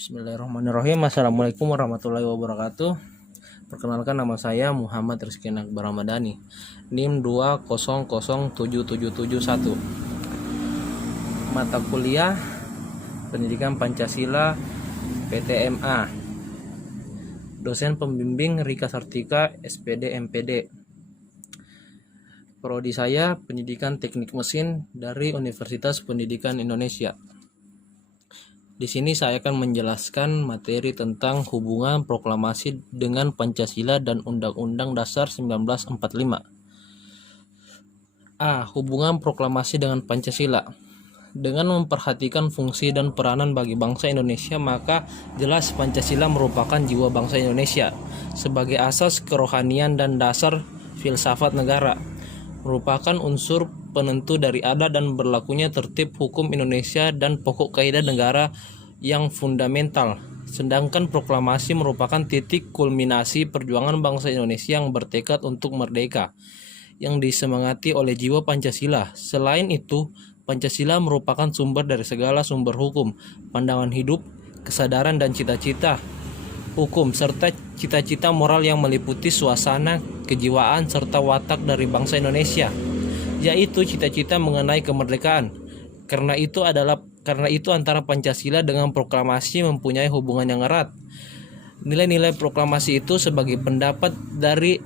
Bismillahirrahmanirrahim. Assalamualaikum warahmatullahi wabarakatuh. Perkenalkan, nama saya Muhammad Rizky Akbar Ramadhani, NIM 200077771. Mata kuliah Pendidikan Pancasila PTMA. Dosen pembimbing Rika Sartika, SPD MPD. Prodi saya Pendidikan Teknik Mesin dari Universitas Pendidikan Indonesia. Di sini saya akan menjelaskan materi tentang hubungan proklamasi dengan Pancasila dan Undang-Undang Dasar 1945. A. Hubungan proklamasi dengan Pancasila. Dengan memperhatikan fungsi dan peranan bagi bangsa Indonesia, maka jelas Pancasila merupakan jiwa bangsa Indonesia sebagai asas kerohanian dan dasar filsafat negara, merupakan unsur penentu dari ada dan berlakunya tertib hukum Indonesia dan pokok kaidah negara yang fundamental. Sedangkan proklamasi merupakan titik kulminasi perjuangan bangsa Indonesia yang bertekad untuk merdeka, yang disemangati oleh jiwa Pancasila. Selain itu, Pancasila merupakan sumber dari segala sumber hukum, pandangan hidup, kesadaran dan cita-cita hukum, serta cita-cita moral yang meliputi suasana, kejiwaan, serta watak dari bangsa Indonesia, yaitu cita-cita mengenai kemerdekaan. Karena itu antara Pancasila dengan proklamasi mempunyai hubungan yang erat. Nilai-nilai proklamasi itu sebagai pendapat dari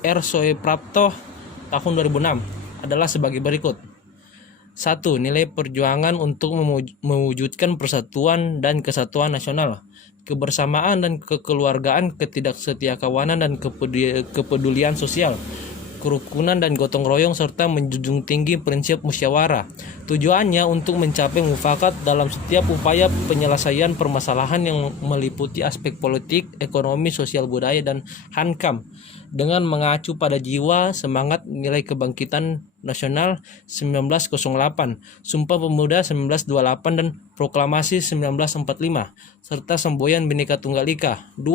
R. Soeprapto tahun 2006 adalah sebagai berikut. 1. Nilai perjuangan untuk mewujudkan persatuan dan kesatuan nasional, kebersamaan dan kekeluargaan, ketidaksetiakawanan dan kepedulian sosial, kerukunan dan gotong royong, serta menjunjung tinggi prinsip musyawarah. Tujuannya untuk mencapai mufakat dalam setiap upaya penyelesaian permasalahan yang meliputi aspek politik, ekonomi, sosial, budaya, dan hankam, dengan mengacu pada jiwa, semangat, nilai kebangkitan nasional 1908, Sumpah Pemuda 1928, dan Proklamasi 1945, serta semboyan Bhinneka Tunggal Ika. 2.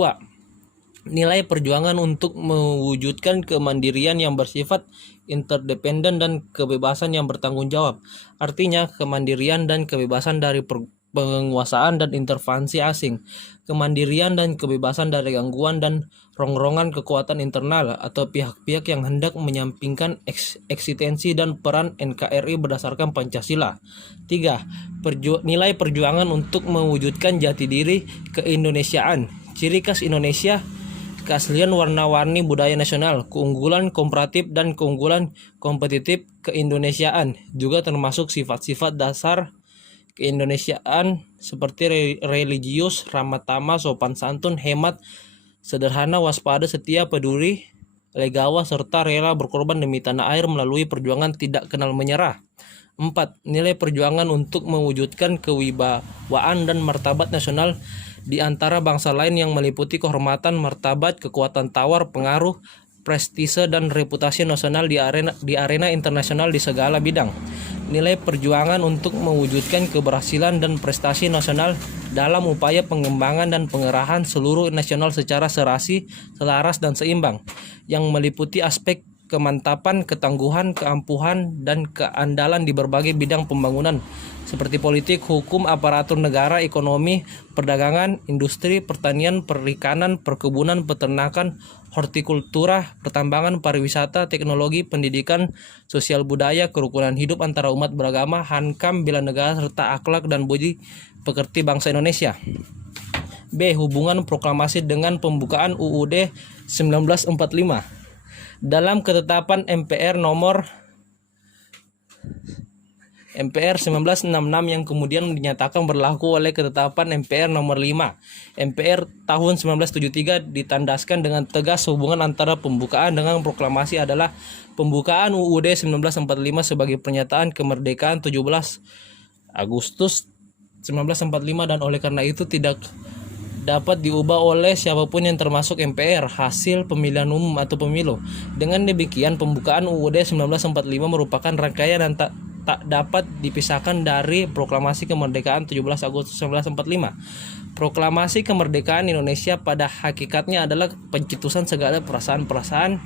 Nilai perjuangan untuk mewujudkan kemandirian yang bersifat interdependen dan kebebasan yang bertanggung jawab. Artinya, kemandirian dan kebebasan dari penguasaan dan intervensi asing, kemandirian dan kebebasan dari gangguan dan rongrongan kekuatan internal atau pihak-pihak yang hendak menyampingkan eksistensi dan peran NKRI berdasarkan Pancasila. 3. Nilai perjuangan untuk mewujudkan jati diri keindonesiaan, ciri khas Indonesia, keaslian warna-warni budaya nasional, keunggulan komparatif dan keunggulan kompetitif keindonesiaan, juga termasuk sifat-sifat dasar keindonesiaan seperti religius, ramah tamah, sopan santun, hemat, sederhana, waspada, setia, peduli, legawa, serta rela berkorban demi tanah air melalui perjuangan tidak kenal menyerah. 4. Nilai perjuangan untuk mewujudkan kewibawaan dan martabat nasional di antara bangsa lain yang meliputi kehormatan, martabat, kekuatan tawar, pengaruh, prestise, dan reputasi nasional di arena internasional di segala bidang. Nilai perjuangan untuk mewujudkan keberhasilan dan prestasi nasional dalam upaya pengembangan dan pengerahan seluruh nasional secara serasi, selaras, dan seimbang, yang meliputi aspek kemantapan, ketangguhan, keampuhan, dan keandalan di berbagai bidang pembangunan seperti politik, hukum, aparatur negara, ekonomi, perdagangan, industri, pertanian, perikanan, perkebunan, peternakan, hortikultura, pertambangan, pariwisata, teknologi, pendidikan, sosial budaya, kerukunan hidup antara umat beragama, hankam, bela negara, serta akhlak dan budi pekerti bangsa Indonesia. B. Hubungan proklamasi dengan pembukaan UUD 1945. Dalam ketetapan MPR 1966 yang kemudian dinyatakan berlaku oleh ketetapan MPR nomor 5 MPR tahun 1973, ditandaskan dengan tegas hubungan antara pembukaan dengan proklamasi adalah pembukaan UUD 1945 sebagai pernyataan kemerdekaan 17 Agustus 1945, dan oleh karena itu tidak dapat diubah oleh siapapun yang termasuk MPR hasil pemilihan umum atau pemilu. Dengan demikian, pembukaan UUD 1945 merupakan rangkaian dan tak dapat dipisahkan dari Proklamasi Kemerdekaan 17 Agustus 1945. Proklamasi kemerdekaan Indonesia pada hakikatnya adalah pencetusan segala perasaan-perasaan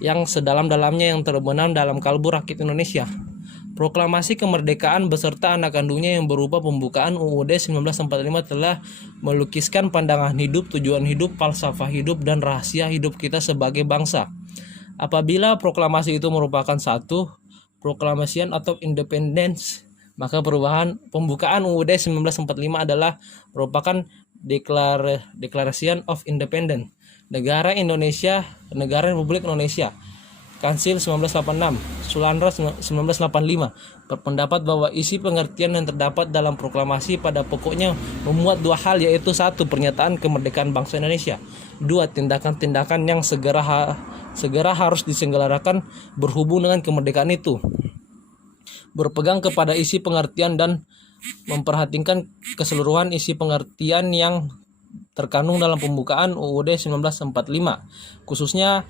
yang sedalam-dalamnya yang terbenam dalam kalbu rakyat Indonesia. Proklamasi kemerdekaan beserta anak kandungnya yang berupa pembukaan UUD 1945 telah melukiskan pandangan hidup, tujuan hidup, falsafah hidup, dan rahasia hidup kita sebagai bangsa. Apabila proklamasi itu merupakan satu Proclamation of Independence, maka pembukaan UUD 1945 adalah merupakan Declaration of Independence, Negara Republik Indonesia. Kansil 1986, Sulanra 1985 berpendapat bahwa isi pengertian yang terdapat dalam proklamasi pada pokoknya memuat dua hal, yaitu satu, pernyataan kemerdekaan bangsa Indonesia, dua, tindakan-tindakan yang segera harus diselenggarakan berhubung dengan kemerdekaan itu. Berpegang kepada isi pengertian dan memperhatikan keseluruhan isi pengertian yang terkandung dalam pembukaan UUD 1945, khususnya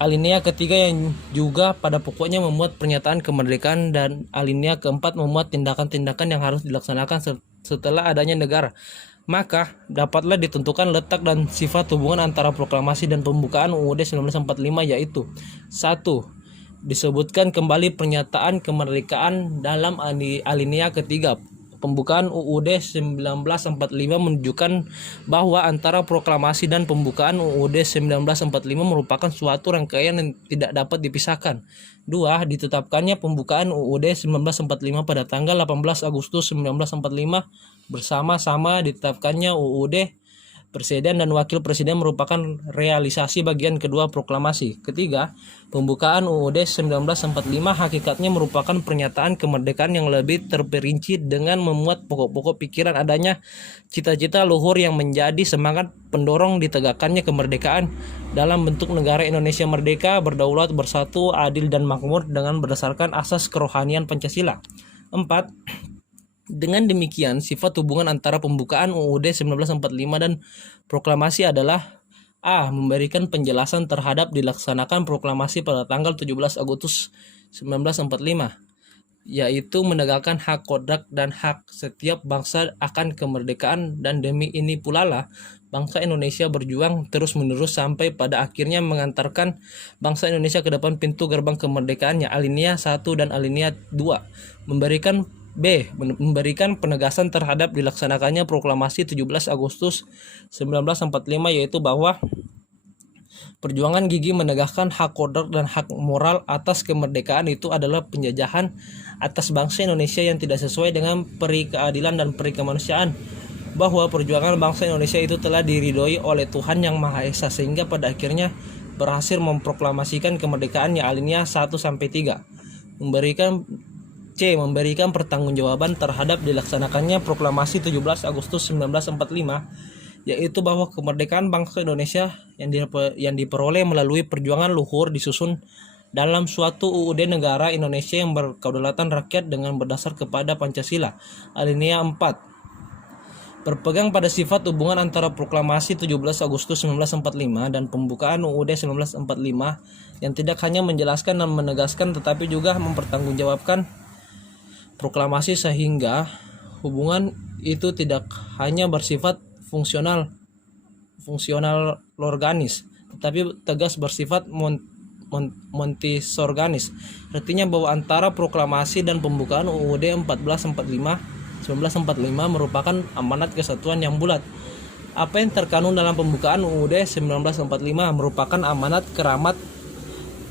alinea ketiga yang juga pada pokoknya memuat pernyataan kemerdekaan, dan alinea keempat memuat tindakan-tindakan yang harus dilaksanakan setelah adanya negara. Maka dapatlah ditentukan letak dan sifat hubungan antara proklamasi dan pembukaan UUD 1945, yaitu 1. Disebutkan kembali pernyataan kemerdekaan dalam alinea ketiga. Pembukaan UUD 1945 menunjukkan bahwa antara proklamasi dan pembukaan UUD 1945 merupakan suatu rangkaian yang tidak dapat dipisahkan. 2. Ditetapkannya pembukaan UUD 1945 pada tanggal 18 Agustus 1945 bersama-sama ditetapkannya UUD Presiden dan Wakil Presiden merupakan realisasi bagian kedua proklamasi. Ketiga, pembukaan UUD 1945 hakikatnya merupakan pernyataan kemerdekaan yang lebih terperinci dengan memuat pokok-pokok pikiran adanya cita-cita luhur yang menjadi semangat pendorong ditegakkannya kemerdekaan dalam bentuk negara Indonesia merdeka, berdaulat, bersatu, adil, dan makmur dengan berdasarkan asas kerohanian Pancasila. 4. Dengan demikian, sifat hubungan antara pembukaan UUD 1945 dan proklamasi adalah A. Memberikan penjelasan terhadap dilaksanakan proklamasi pada tanggal 17 Agustus 1945, yaitu menegakkan hak kodrat dan hak setiap bangsa akan kemerdekaan, dan demi ini pula lah bangsa Indonesia berjuang terus-menerus sampai pada akhirnya mengantarkan bangsa Indonesia ke depan pintu gerbang kemerdekaannya. Alinea 1 dan alinea 2 memberikan penegasan terhadap dilaksanakannya proklamasi 17 Agustus 1945, yaitu bahwa perjuangan gigih menegakkan hak kodrat dan hak moral atas kemerdekaan itu adalah penjajahan atas bangsa Indonesia yang tidak sesuai dengan peri keadilan dan peri kemanusiaan, bahwa perjuangan bangsa Indonesia itu telah diridhoi oleh Tuhan Yang Maha Esa sehingga pada akhirnya berhasil memproklamasikan kemerdekaannya. Alinea 1-3 memberikan pertanggungjawaban terhadap dilaksanakannya proklamasi 17 Agustus 1945, yaitu bahwa kemerdekaan bangsa Indonesia yang diperoleh melalui perjuangan luhur disusun dalam suatu UUD negara Indonesia yang berkedaulatan rakyat dengan berdasar kepada Pancasila. Alinea 4 berpegang pada sifat hubungan antara proklamasi 17 Agustus 1945 dan pembukaan UUD 1945 yang tidak hanya menjelaskan dan menegaskan tetapi juga mempertanggungjawabkan proklamasi, sehingga hubungan itu tidak hanya bersifat fungsional organis tetapi tegas bersifat montaisorganis. Artinya bahwa antara proklamasi dan pembukaan UUD 1945 merupakan amanat kesatuan yang bulat. Apa yang terkandung dalam pembukaan UUD 1945 merupakan amanat keramat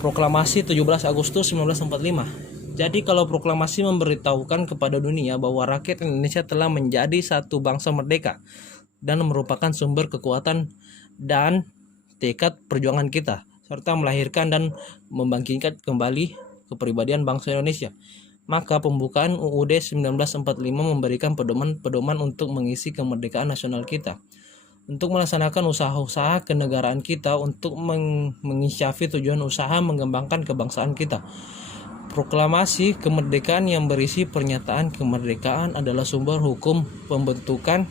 proklamasi 17 Agustus 1945. Jadi kalau proklamasi memberitahukan kepada dunia bahwa rakyat Indonesia telah menjadi satu bangsa merdeka dan merupakan sumber kekuatan dan tekad perjuangan kita, serta melahirkan dan membangkitkan kembali kepribadian bangsa Indonesia, maka pembukaan UUD 1945 memberikan pedoman untuk mengisi kemerdekaan nasional kita, untuk melaksanakan usaha-usaha kenegaraan kita, untuk menginsyafi tujuan usaha mengembangkan kebangsaan kita. Proklamasi kemerdekaan yang berisi pernyataan kemerdekaan adalah sumber hukum pembentukan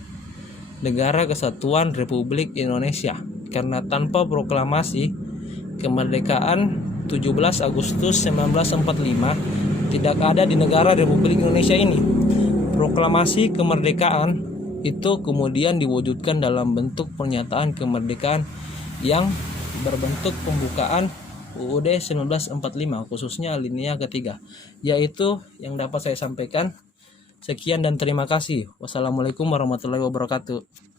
Negara Kesatuan Republik Indonesia. Karena tanpa proklamasi kemerdekaan 17 Agustus 1945 tidak ada di negara Republik Indonesia ini. Proklamasi kemerdekaan itu kemudian diwujudkan dalam bentuk pernyataan kemerdekaan yang berbentuk pembukaan UUD 1945 khususnya alinea ketiga. Yaitu yang dapat saya sampaikan. Sekian dan terima kasih. Wassalamualaikum warahmatullahi wabarakatuh.